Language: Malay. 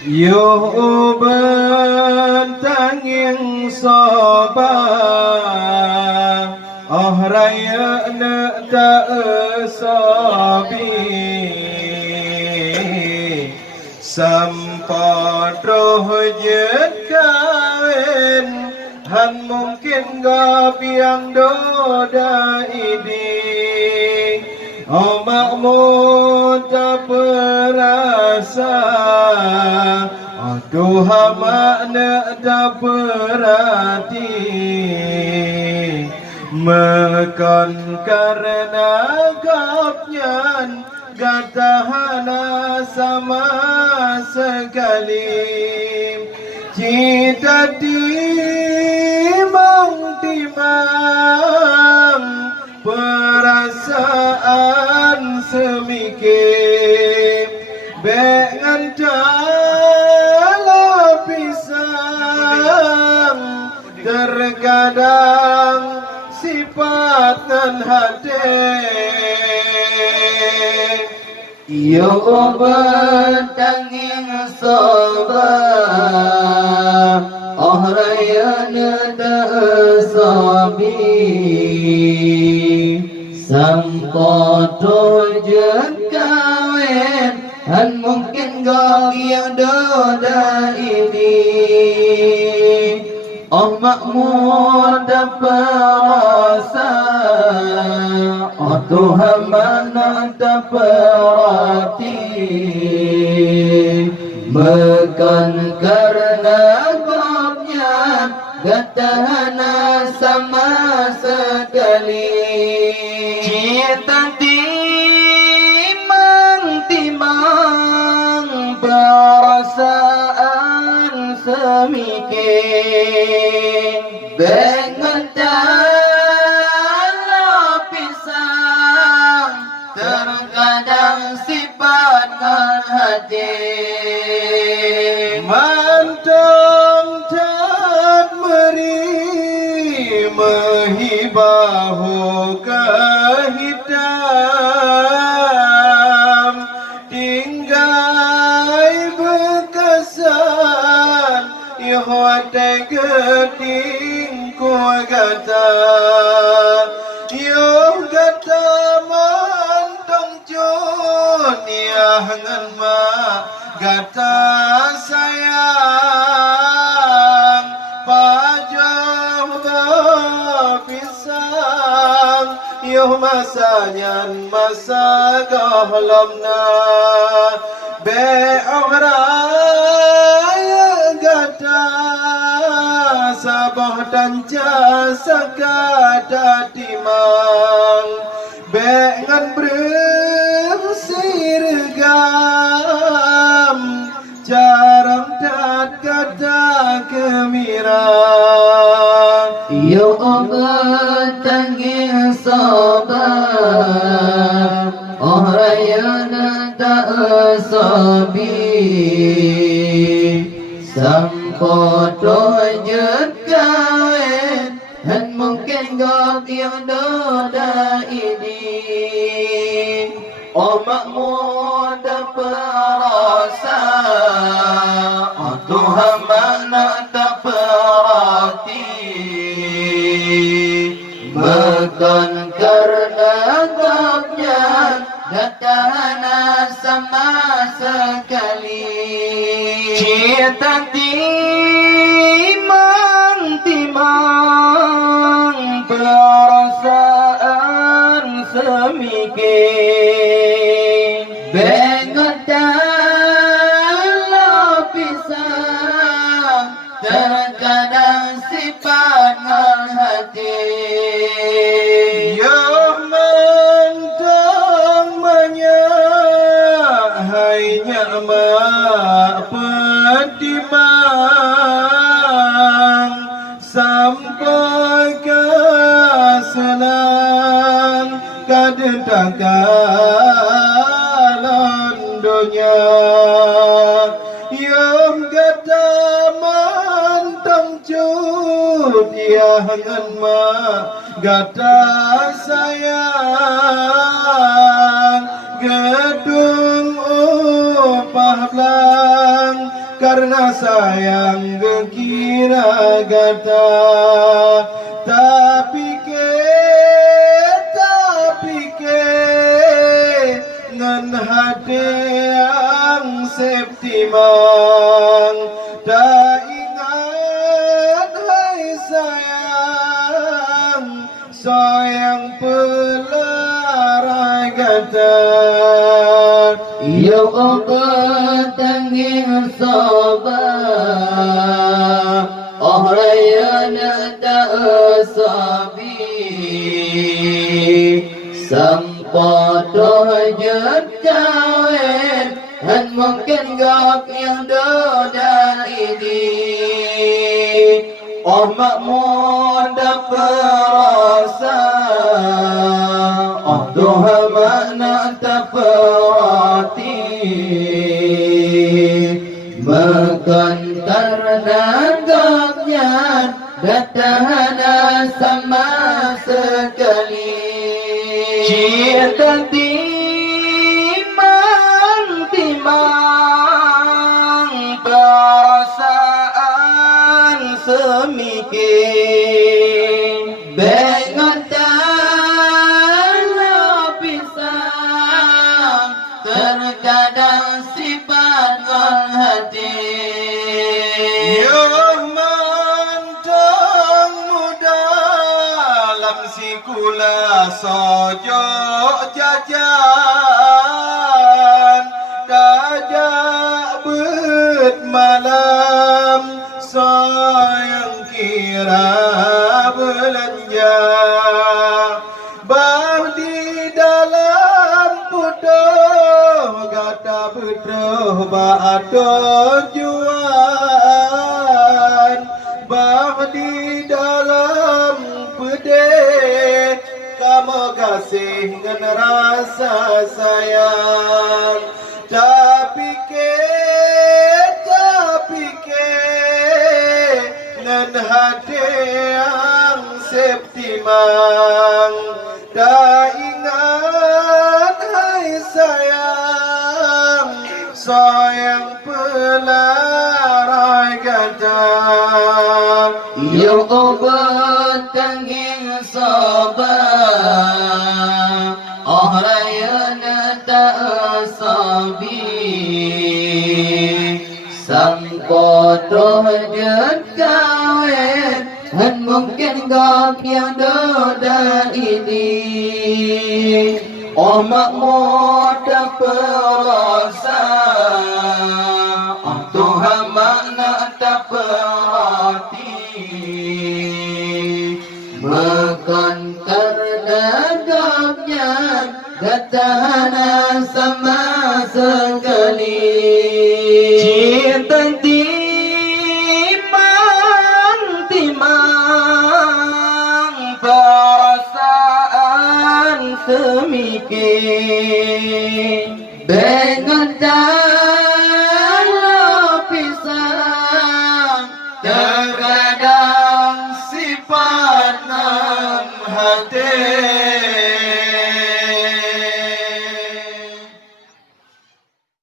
Yo bentanging soba oh raya nak tak sobi sampai jet kawin han mungkin gap yang doda ini oh makmud tak perasa oh Tuhan makna tak berarti Mekan karena kapnyan Gatahana sama sekali Cita timang perasaan semikir Bengan dalam pisang Terkadang sifat dan hati Yo bentanging sabar Oh rayana tersabi Sampai jen kawin Han mungkin gak yang doda ini Oh makmur dapat rasa Oh Tuhan mana dapat Bukan karena kapnya Gatahana sama sekali Cinta timang perasaan semikir Dengan dalam pisang Terkadang sifat dan hati Mantang tak meri Mehibahu kehitam Tinggai bekasan Ihwate geding ku gata Yo gata mantang jun Ya hangan ma gata sayang Pajang berpisang Yo masanya masa gahlamna Be'oraya gata Sabah dan jasa kata timang Bengan bersirgam Jarang dat kata kemirang Yo bentanging sabar Oh rayana tak sabi Sampai jet kawin Han mungkin gak yang doda ini Oh makmud perasa Oh Tuhan mana tak perhati Bukan karena kapnya Gatahana sama sekali Cinta timang perasaan semikir Bengat dalam pisang Terkadang sifat dan hati Ya mentang banyak Hai nyamak pedimang Sampai ke senang Kadentangkan dunia Yang kata mantang cut Ya hangan ma Gata sayang Gedung upah belang karena sayang kira kata. Tapi ke ngan hati yang septimang tak ingat hai sayang pelarai kata. Ya Allah tanging sabar oh rayana tak sabi sampai hajat kawin dan mungkin gak yang dan ini oh makmur dapat oh Tuhan makna taperati makan karena gaknya datang sama sekali cinta timang perasaan semikir bengon terkadang sifat hati Ya mantangmu dalam sikula sojok jajan dajak bet malam sayang kira belanja bah di dalam pudoh gata bedoh ba'ado juan bah di dalam pedih kamu kasih dengan rasa sayang tapi ke dengan hati yang septimang dah ingat hai sayang pelarai kata. Ya obat tanging sabar oh rayana tak sabi sampai hajat kawin dan mungkin gak yang dan ini oh makmur terperasa oh Tuhan makna terperhati makan karena gaknya datang sama sekali cinta timang perasaan semikir dengan dalam pisang terkadang sifat nam hati